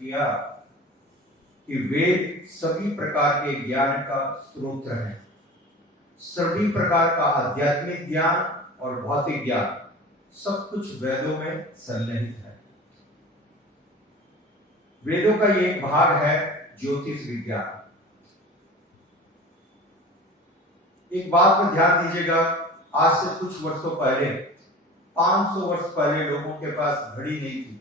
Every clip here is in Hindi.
किया कि वेद सभी प्रकार के ज्ञान का स्रोत है। सभी प्रकार का आध्यात्मिक ज्ञान और भौतिक ज्ञान सब कुछ वेदों में सन्निहित है। वेदों का ये एक भाग है ज्योतिष विज्ञान। एक बात पर ध्यान दीजिएगा, आज से कुछ वर्षों पहले, 500 वर्ष पहले लोगों के पास घड़ी नहीं थी।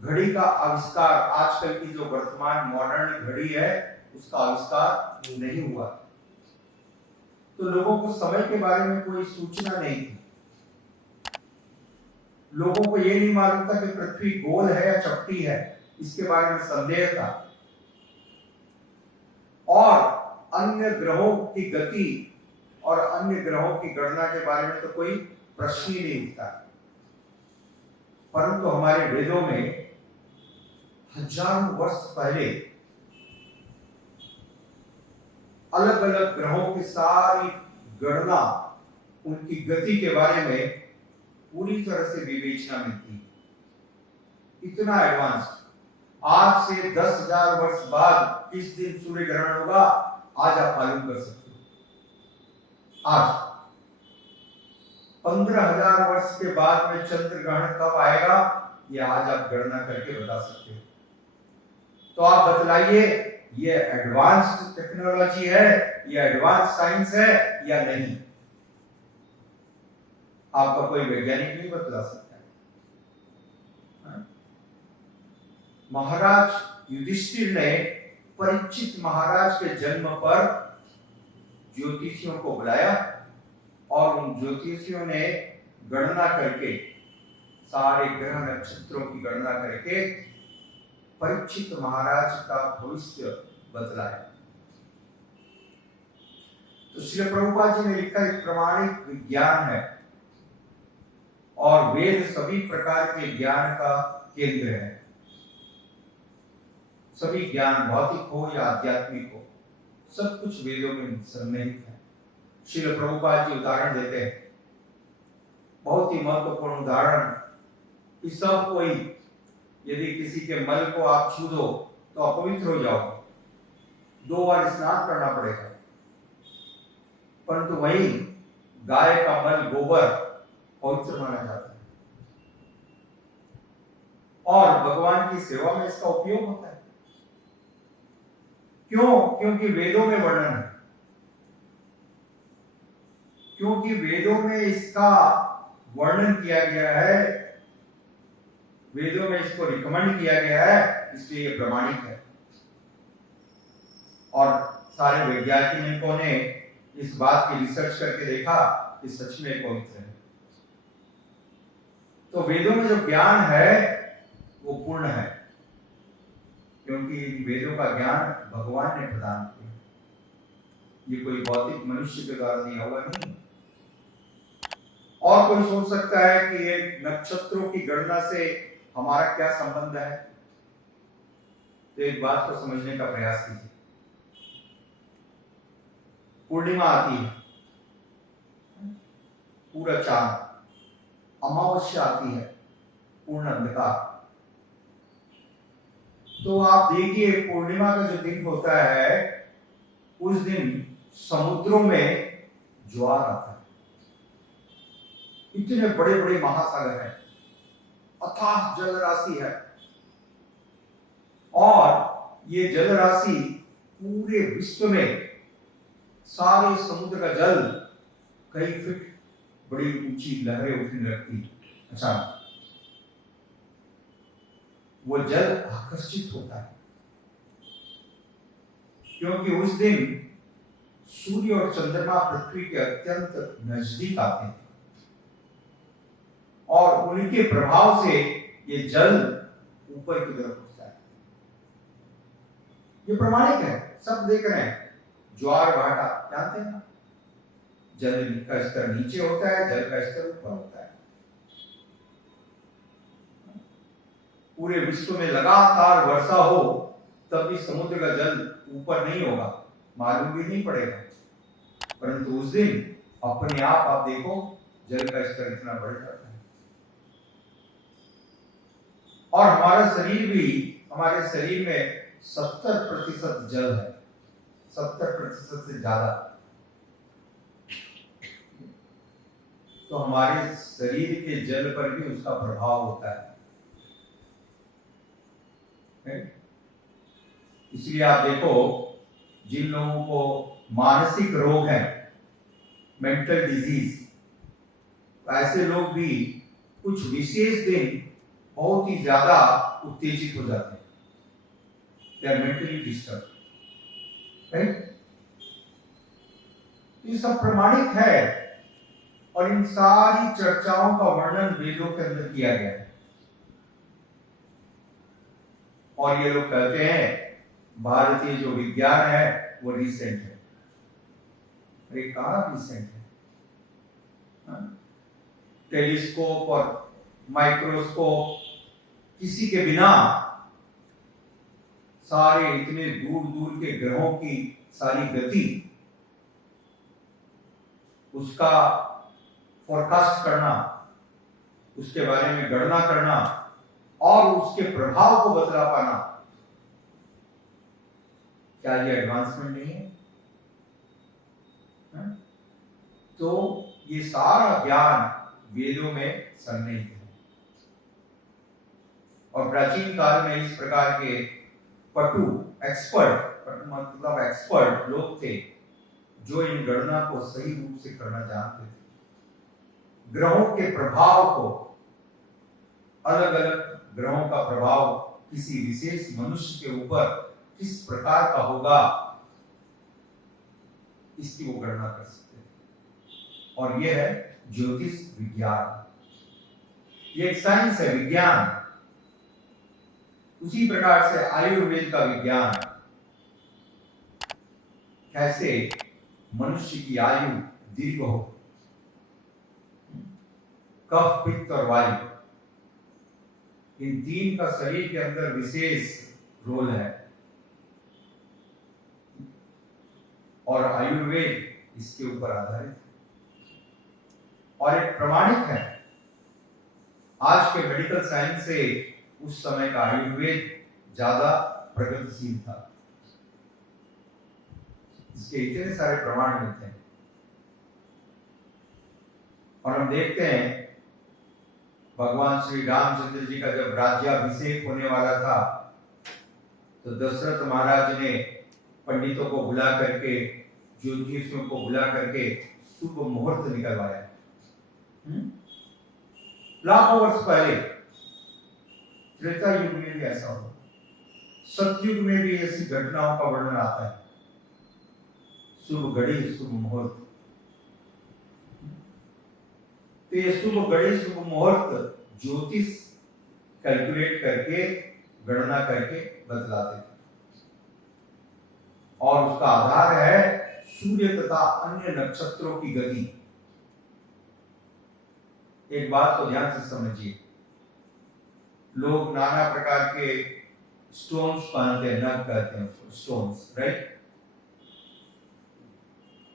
घड़ी का आविष्कार, आजकल की जो वर्तमान मॉडर्न घड़ी है, उसका आविष्कार नहीं हुआ। तो लोगों को समय के बारे में कोई सूचना नहीं थी। लोगों को यह नहीं मालूम था कि पृथ्वी गोल है या चपटी है, इसके बारे में संदेह था। और अन्य ग्रहों की गति और अन्य ग्रहों की गणना के बारे में तो कोई प्रश्न ही नहीं उठता। परंतु हमारे वेदों में हजारों वर्ष पहले अलग अलग ग्रहों की सारी गणना, उनकी गति के बारे में पूरी तरह से विवेचना मिलती है। इतना एडवांस। आज से 10,000 वर्ष बाद किस दिन सूर्य ग्रहण होगा, आज आप मालूम कर सकते हो। आज 15,000 वर्ष के बाद में चंद्र ग्रहण कब आएगा, ये आज आप गणना करके बता सकते हो। तो आप बतलाइए, ये एडवांस्ड टेक्नोलॉजी है, ये एडवांस साइंस है या नहीं? आपका कोई वैज्ञानिक नहीं बतला सकता है। महाराज युधिष्ठिर ने परीक्षित महाराज के जन्म पर ज्योतिषियों को बुलाया और उन ज्योतिषियों ने गणना करके, सारे ग्रह नक्षत्रों की गणना करके परीक्षित महाराज का भविष्य बतलाया। तो श्री प्रभुपाद जी ने लिखा, एक प्रमाणिक विज्ञान है और वेद सभी प्रकार के ज्ञान का केंद्र है। सभी ज्ञान, भौतिक हो या आध्यात्मिक हो, सब कुछ वेदों में सन्निहित है। श्री प्रभुपाद जी उदाहरण देते हैं, बहुत ही महत्वपूर्ण उदाहरण, कि सब कोई यदि किसी के मल को आप छू दो तो अपवित्र हो जाओगे, 2 बार स्नान करना पड़ेगा। परंतु वही गाय का मल, गोबर पवित्र माना जाता है और भगवान की सेवा में इसका उपयोग होता है। क्यों? क्योंकि वेदों में वर्णन है, क्योंकि वेदों में इसका वर्णन किया गया है, वेदों में इसको रिकमेंड किया गया है, इसलिए ये प्रमाणिक है। और सारे वैज्ञानिकों ने इस बात की रिसर्च करके देखा कि सच में पवित्र है। तो वेदों में जो ज्ञान है वो पूर्ण है, क्योंकि वेदों का ज्ञान भगवान ने प्रदान किया। ये कोई भौतिक मनुष्य के द्वारा नहीं होगा, नहीं। और कोई सोच सकता है कि ये नक्षत्रों की गणना से हमारा क्या संबंध है? तो एक बात को समझने का प्रयास कीजिए। पूर्णिमा आती है, पूरा चांद, अमावस्या आती है, पूर्ण अंधकार। तो आप देखिए, पूर्णिमा का जो दिन होता है, उस दिन समुद्रों में ज्वार आता है। इतने बड़े बड़े महासागर हैं, अथाह जल राशि है, और ये जल राशि पूरे विश्व में, सारे समुद्र का जल कई फीट बड़ी ऊंची लहरें उठने लगती। अच्छा, वो जल आकर्षित होता है, क्योंकि उस दिन सूर्य और चंद्रमा पृथ्वी के अत्यंत नजदीक आते हैं और उनके प्रभाव से ये जल ऊपर की तरफ उठता है। ये प्रमाणिक है, सब देख रहे हैं। ज्वार भाटा जानते हैं ना, जल का स्तर नीचे होता है, जल का स्तर ऊपर होता है। पूरे विश्व में लगातार वर्षा हो तब भी समुद्र का जल ऊपर नहीं होगा, मालूम भी नहीं पड़ेगा। परंतु उस दिन अपने आप देखो, जल का स्तर इतना बढ़ जाता है। और हमारे शरीर में 70% जल है, 70% से ज्यादा। तो हमारे शरीर के जल पर भी उसका प्रभाव होता है। इसलिए आप देखो, जिन लोगों को मानसिक रोग है, मेंटल डिजीज, ऐसे लोग भी कुछ विशेष दिन बहुत ही ज्यादा उत्तेजित हो जाते हैं, they are mentally disturbed, right? ये सब प्रमाणित है और इन सारी चर्चाओं का वर्णन वेदों के अंदर किया गया है। और ये लोग कहते हैं भारतीय जो विज्ञान है वो रिसेंट है। अरे कहाँ रिसेंट है? टेलीस्कोप और माइक्रोस्कोप किसी के बिना सारे इतने दूर दूर के ग्रहों की सारी गति, उसका फोरकास्ट करना, उसके बारे में गणना करना और उसके प्रभाव को बतला पाना, क्या ये एडवांसमेंट नहीं है? तो ये सारा ज्ञान वेदों में सन्निहित है। और प्राचीन काल में इस प्रकार के पटु मतलब एक्सपर्ट लोग थे जो इन गणना को सही रूप से करना जानते थे। ग्रहों के प्रभाव को, अलग अलग ग्रहों का प्रभाव किसी विशेष मनुष्य के ऊपर किस प्रकार का होगा, इसकी वो गणना कर सकते हैं। और यह है ज्योतिष विज्ञान। ये एक साइंस है, विज्ञान। उसी प्रकार से आयुर्वेद का विज्ञान, कैसे मनुष्य की आयु दीर्घ हो, कफ, पित्त और वायु, इन तीन का शरीर के अंदर विशेष रोल है और आयुर्वेद इसके ऊपर आधारित है और एक प्रमाणिक है। आज के मेडिकल साइंस से उस समय का आयुर्वेद ज्यादा प्रगतिशील था। इसके इतने सारे प्रमाण मिलते हैं और हम देखते हैं भगवान श्री रामचंद्र जी का जब राज्याभिषेक होने वाला था तो दशरथ महाराज ने पंडितों को बुला करके, ज्योतिषियों को बुला करके शुभ मुहूर्त निकलवाया। लाखों वर्ष पहले त्रेता युग में भी ऐसा हो, सतयुग में भी ऐसी घटनाओं का वर्णन आता है। शुभ घड़ी, शुभ मुहूर्त। तो ये शुभ घड़ी, शुभ मुहूर्त ज्योतिष कैलकुलेट करके, गणना करके बतलाते थे और उसका आधार है सूर्य तथा अन्य नक्षत्रों की गति। एक बात को ध्यान से समझिए, लोग नाना प्रकार के स्टोन्स पहनते हैं, नग कहते हैं उसको, स्टोन्स, राइट?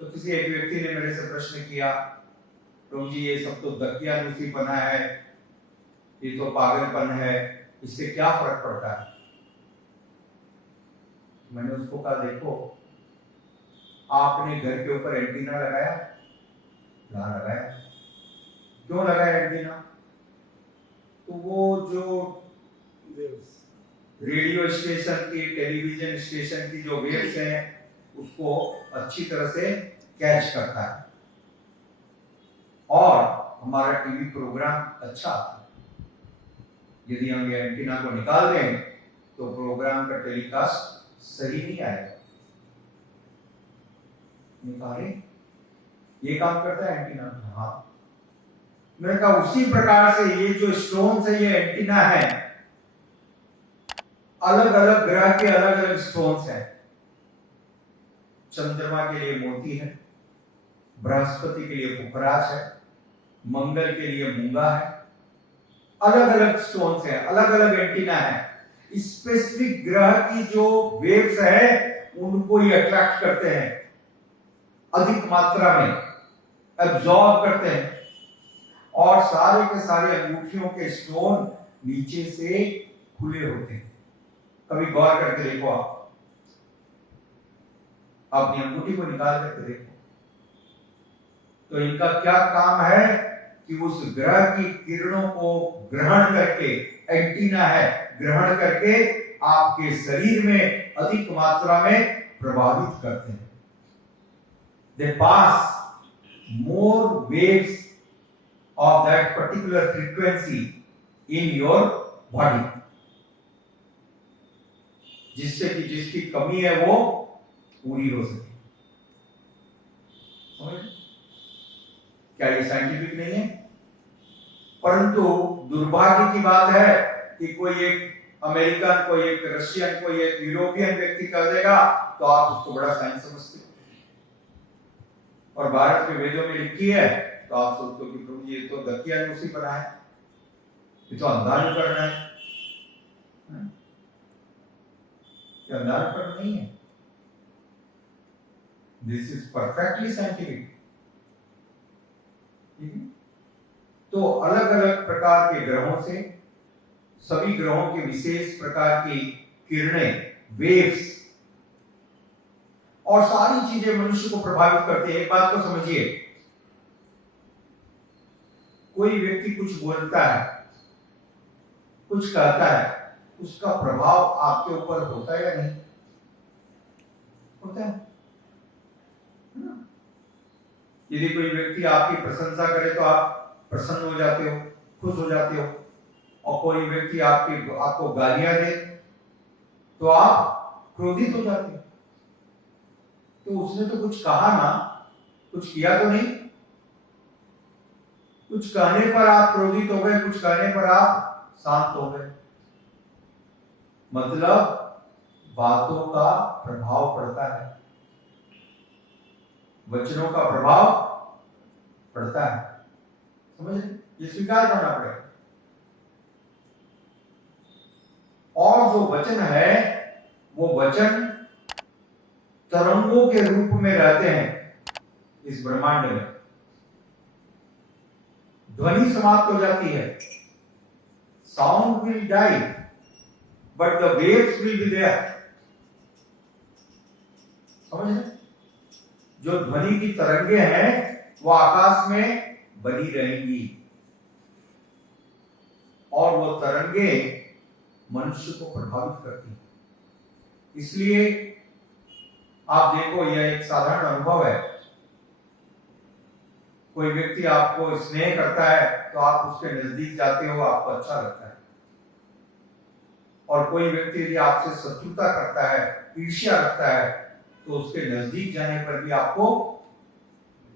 तो किसी एक व्यक्ति ने मेरे से प्रश्न किया, प्रभु जी ये सब तो दकियानुसीपना है, ये तो पागलपन है, इससे क्या फर्क पड़ता है? मैंने उसको कहा, देखो आपने घर के ऊपर एंटीना लगाया, ना लगाया, क्यों लगाया एंटीना? तो वो जो रेडियो स्टेशन की, टेलीविजन स्टेशन की जो वेव्स हैं उसको अच्छी तरह से कैच करता है और हमारा टीवी प्रोग्राम अच्छा आता है। यदि हम ये एंटीना को निकाल दें तो प्रोग्राम का टेलीकास्ट सही नहीं आएगा। निकाले, ये काम करता है एंटीना? हाँ। मैंने कहा उसी प्रकार से ये जो स्टोन्स है, ये एंटीना है। अलग अलग ग्रह के अलग अलग स्टोन्स हैं। चंद्रमा के लिए मोती है, बृहस्पति के लिए पुखराज है, मंगल के लिए मूंगा है। अलग अलग स्टोन्स हैं, अलग अलग एंटीना है। स्पेसिफिक ग्रह की जो वेव्स है उनको ये अट्रैक्ट करते हैं, अधिक मात्रा में एब्जॉर्ब करते हैं और सारे के सारे अंगूठियों के स्टोन नीचे से खुले होते हैं। कभी गौर करके देखो, आप अपनी अंगूठी को निकाल करके देखो, तो इनका क्या काम है कि उस ग्रह की किरणों को ग्रहण करके, एंटीना है, ग्रहण करके आपके शरीर में अधिक मात्रा में प्रभावित करते हैं। दे पास मोर waves of that particular frequency in your body, जिससे कि जिसकी कमी है वो पूरी हो सके। समझ? क्या ये साइंटिफिक नहीं है? परंतु दुर्भाग्य की बात है कि कोई एक अमेरिकन, कोई एक रशियन, कोई एक यूरोपियन व्यक्ति कर देगा तो आप उसको बड़ा साइंस समझते हो, और भारत के वेदों में लिखी है तो आप सोचते हो कि प्रभु ये तो दकिया ने उसी बनाया, ये तो अंधाधुन करना है। ये अंधाधुन करना नहीं है। This is perfectly scientific. तो अलग अलग प्रकार के ग्रहों से, सभी ग्रहों के विशेष प्रकार की किरणें, वेव्स और सारी चीजें मनुष्य को प्रभावित करती है। एक बात को समझिए, कोई व्यक्ति कुछ बोलता है, कुछ कहता है, उसका प्रभाव आपके ऊपर होता है या नहीं होता है? यदि कोई व्यक्ति आपकी प्रशंसा करे तो आप प्रसन्न हो जाते हो, खुश हो जाते हो, और कोई व्यक्ति आपको गालियां दे तो आप क्रोधित हो जाते हो। तो उसने तो कुछ कहा ना, कुछ किया तो नहीं। कुछ कहने पर आप क्रोधित हो गए, कुछ कहने पर आप शांत हो गए। मतलब बातों का प्रभाव पड़ता है, वचनों का प्रभाव पड़ता है। समझ? ये स्वीकार करना पड़ेगा। और जो वचन है वो वचन तरंगों के रूप में रहते हैं इस ब्रह्मांड में। ध्वनि समाप्त हो जाती है, sound will die but the waves will be there. समझ रहे? जो ध्वनि की तरंगे हैं वो आकाश में बनी रहेंगी, और वो तरंगे मनुष्य को प्रभावित करती हैं। इसलिए आप देखो, यह एक साधारण अनुभव है। कोई व्यक्ति आपको स्नेह करता है तो आप उसके नजदीक जाते हो, आपको अच्छा लगता है। और कोई व्यक्ति यदि आपसे शत्रुता करता है, ईर्ष्या रखता है, तो उसके नजदीक जाने पर भी आपको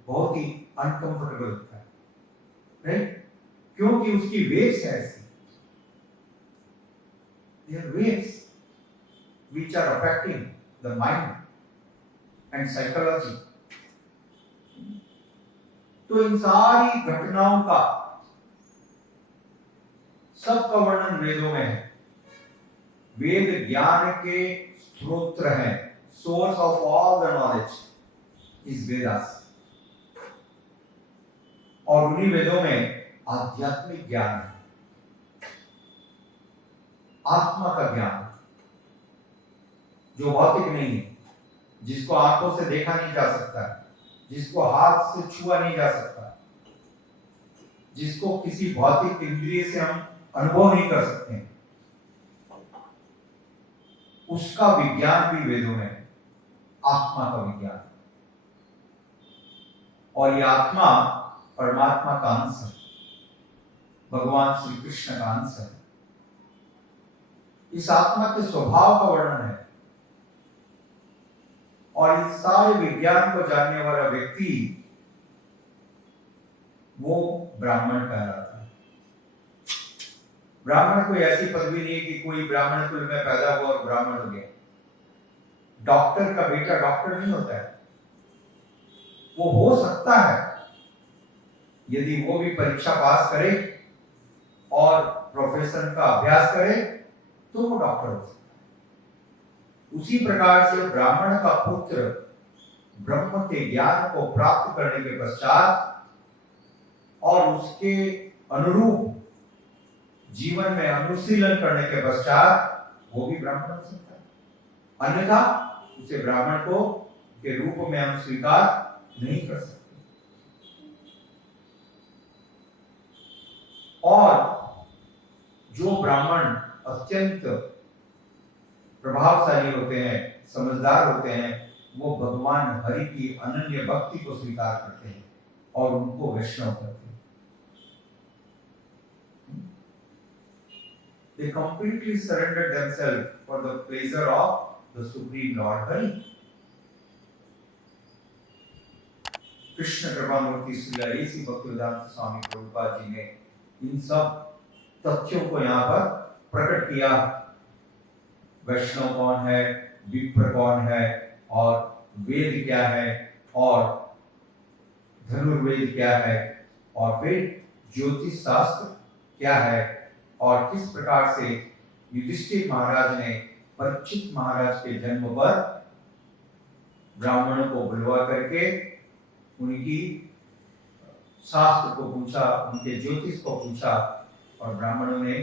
बहुत ही अनकंफर्टेबल लगता है, राइट? क्योंकि उसकी वेव्स है ऐसी, there waves which are affecting the mind and psychology. तो इन सारी घटनाओं का सबका वर्णन वेदों में है। वेद ज्ञान के स्रोत हैं, source of all the knowledge is Vedas. और उन्हीं वेदों में आध्यात्मिक ज्ञान है, आत्मा का ज्ञान, जो भौतिक नहीं है, जिसको आंखों से देखा नहीं जा सकता, जिसको हाथ से छुआ नहीं जा सकता, जिसको किसी भौतिक इंद्रिय से हम अनुभव नहीं कर सकते हैं, उसका विज्ञान भी वेदों में है, आत्मा का विज्ञान। और ये आत्मा परमात्मा का अंश है, भगवान श्री कृष्ण का अंश है। इस आत्मा के स्वभाव का वर्णन है, और इस सारे विज्ञान को जानने वाला व्यक्ति वो ब्राह्मण कहलाता है। ब्राह्मण कोई ऐसी पदवी नहीं है कि कोई ब्राह्मण कुल में पैदा हुआ और ब्राह्मण हो गया। डॉक्टर का बेटा डॉक्टर नहीं होता है। वो हो सकता है यदि वो भी परीक्षा पास करे और प्रोफेशन का अभ्यास करे तो वो डॉक्टर हो सकता है। उसी प्रकार से ब्राह्मण का पुत्र ब्रह्म के ज्ञान को प्राप्त करने के पश्चात और उसके अनुरूप जीवन में अनुशीलन करने के पश्चात वो भी ब्राह्मण हो सकता है, अन्यथा उसे ब्राह्मण को के रूप में हम स्वीकार नहीं कर सकते। और जो ब्राह्मण अत्यंत प्रभावशाली होते हैं, समझदार होते हैं, वो भगवान हरि की अनन्य भक्ति को स्वीकार करते हैं और उनको वैष्णव करते हैं। They completely surrendered themselves for the pleasure of the Supreme Lord Hari. Krishna कृपा मूर्ति श्री ऐसी भक्तिवेदांत स्वामी प्रभुपाद जी ने इन सब तथ्यों को यहाँ पर प्रकट किया। वैष्णव कौन है, विप्र कौन है, और वेद क्या है, और धनुर्वेद क्या है, और फिर ज्योतिष शास्त्र क्या है, और किस प्रकार से युधिष्ठिर महाराज ने परीक्षित महाराज के जन्म पर ब्राह्मणों को बुलवा करके उनकी शास्त्र को पूछा, उनके ज्योतिष को पूछा, और ब्राह्मणों ने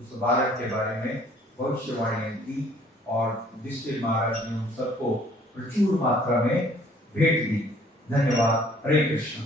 उस बालक के बारे में भविष्यवाणियां दी और युधिष्ठिर महाराज ने उन सबको प्रचुर मात्रा में भेंट दी। धन्यवाद। हरे कृष्ण।